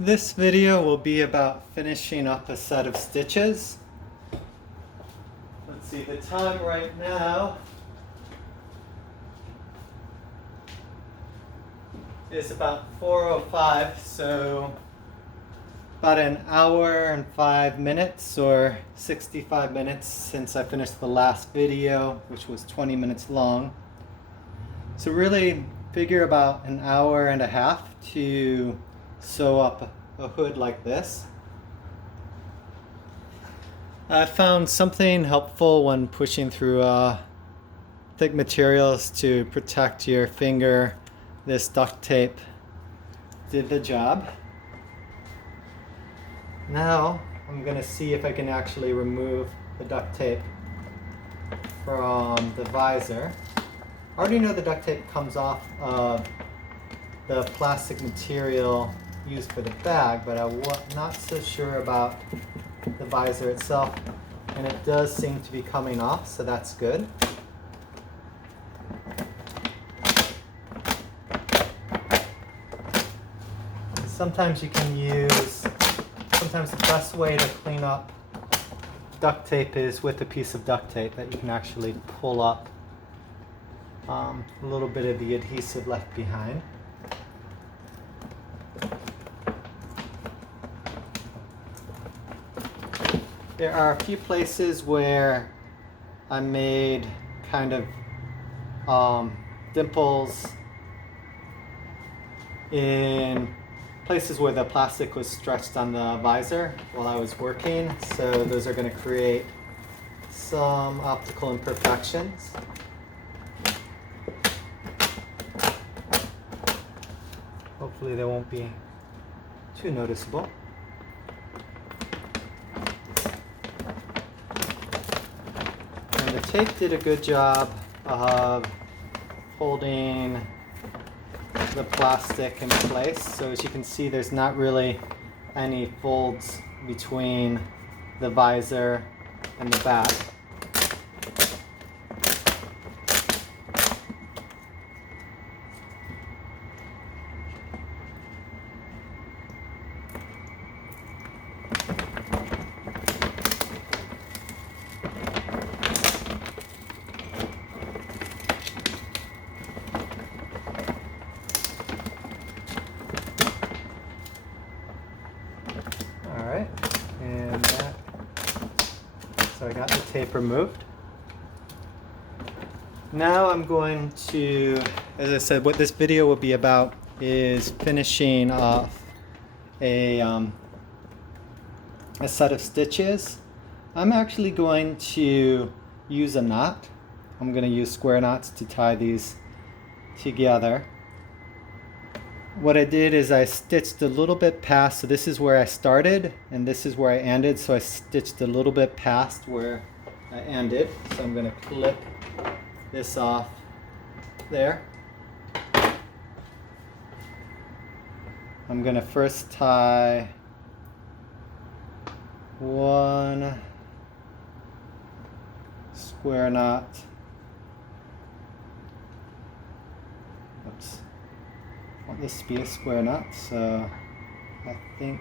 This video will be about finishing up a set of stitches. Let's see, the time right now is about 4:05, so about an hour and 5 minutes or 65 minutes since I finished the last video, which was 20 minutes long. So really figure about an hour and a half to sew up a hood like this. I found something helpful when pushing through thick materials to protect your finger. This duct tape did the job. Now I'm going to see if I can actually remove the duct tape from the visor. I already know the duct tape comes off of the plastic material used for the bag, but I'm not so sure about the visor itself, and it does seem to be coming off, so that's good. Sometimes the best way to clean up duct tape is with a piece of duct tape that you can actually pull up a little bit of the adhesive left behind. There are a few places where I made kind of dimples in places where the plastic was stretched on the visor while I was working, so those are going to create some optical imperfections. Hopefully they won't be too noticeable. And the tape did a good job of holding the plastic in place. So as you can see, there's not really any folds between the visor and the back. Alright, and so I got the tape removed. Now I'm going to, as I said, what this video will be about is finishing off a set of stitches. I'm actually going to use a knot. I'm going to use square knots to tie these together. What I did is I stitched a little bit past, so this is where I started and this is where I ended, so I stitched a little bit past where I ended. So I'm going to clip this off there. I'm going to first tie one square knot. Oops. I want this to be a square knot, so I think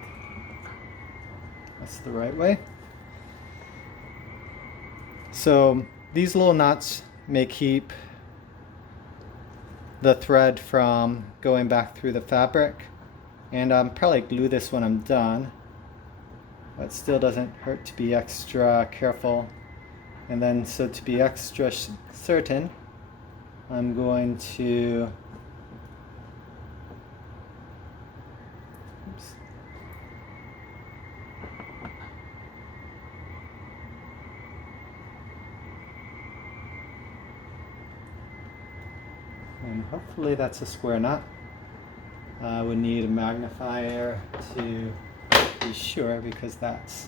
that's the right way. So these little knots may keep the thread from going back through the fabric, and I'll probably glue this when I'm done, but still doesn't hurt to be extra careful. And then, so to be extra certain, I'm going to and hopefully that's a square knot. I would need a magnifier to be sure because that's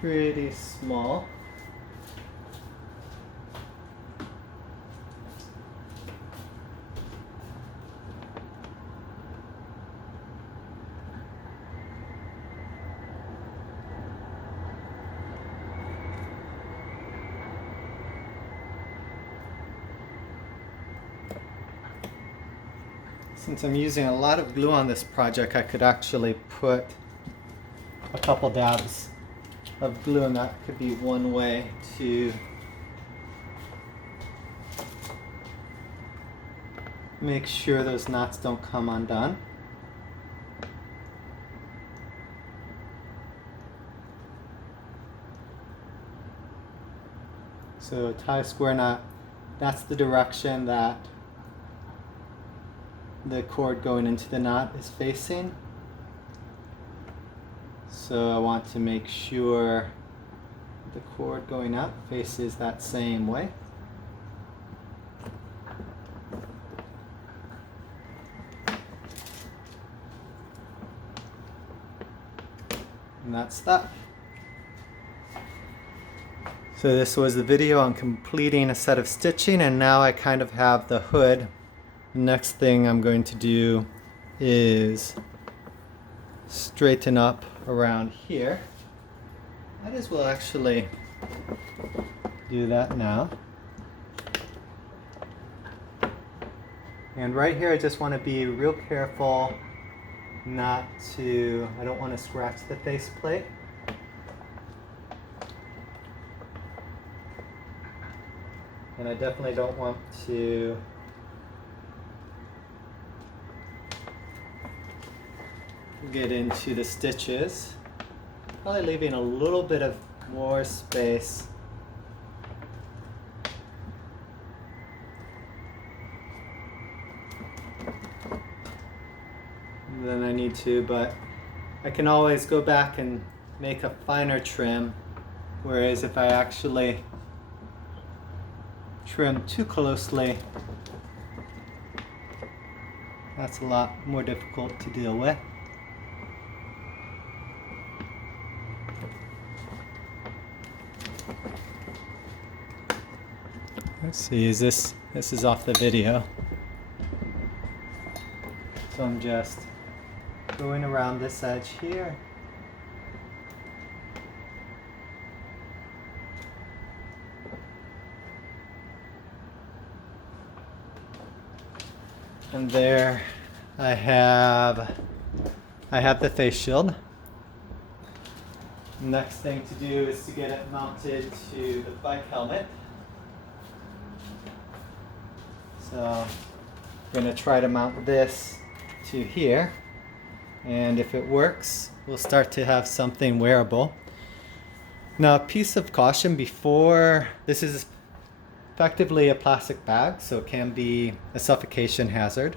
pretty small. Since I'm using a lot of glue on this project, I could actually put a couple dabs of glue, and that could be one way to make sure those knots don't come undone. So tie a square knot, that's the direction that the cord going into the knot is facing. So I want to make sure the cord going up faces that same way. And that's that. So this was the video on completing a set of stitching, and now I kind of have the hood. The next thing I'm going to do is straighten up around here. Might as well actually do that now. And right here I just want to be real careful not to, I don't want to scratch the faceplate. And I definitely don't want to get into the stitches. Probably leaving a little bit of more space. Than I need to, but I can always go back and make a finer trim, whereas if I actually trim too closely, that's a lot more difficult to deal with. Let's see, this is off the video. So I'm just going around this edge here. And there I have the face shield. Next thing to do is to get it mounted to the bike helmet. So I'm going to try to mount this to here, and if it works, we'll start to have something wearable. Now, a piece of caution before, this is effectively a plastic bag, so it can be a suffocation hazard.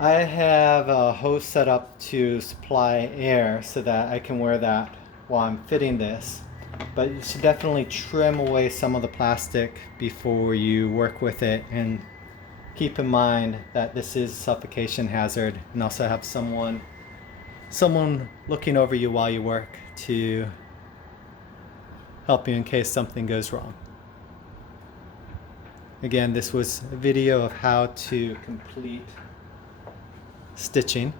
I have a hose set up to supply air so that I can wear that while I'm fitting this. But you should definitely trim away some of the plastic before you work with it, and keep in mind that this is a suffocation hazard, and also have someone looking over you while you work to help you in case something goes wrong. Again, this was a video of how to complete stitching.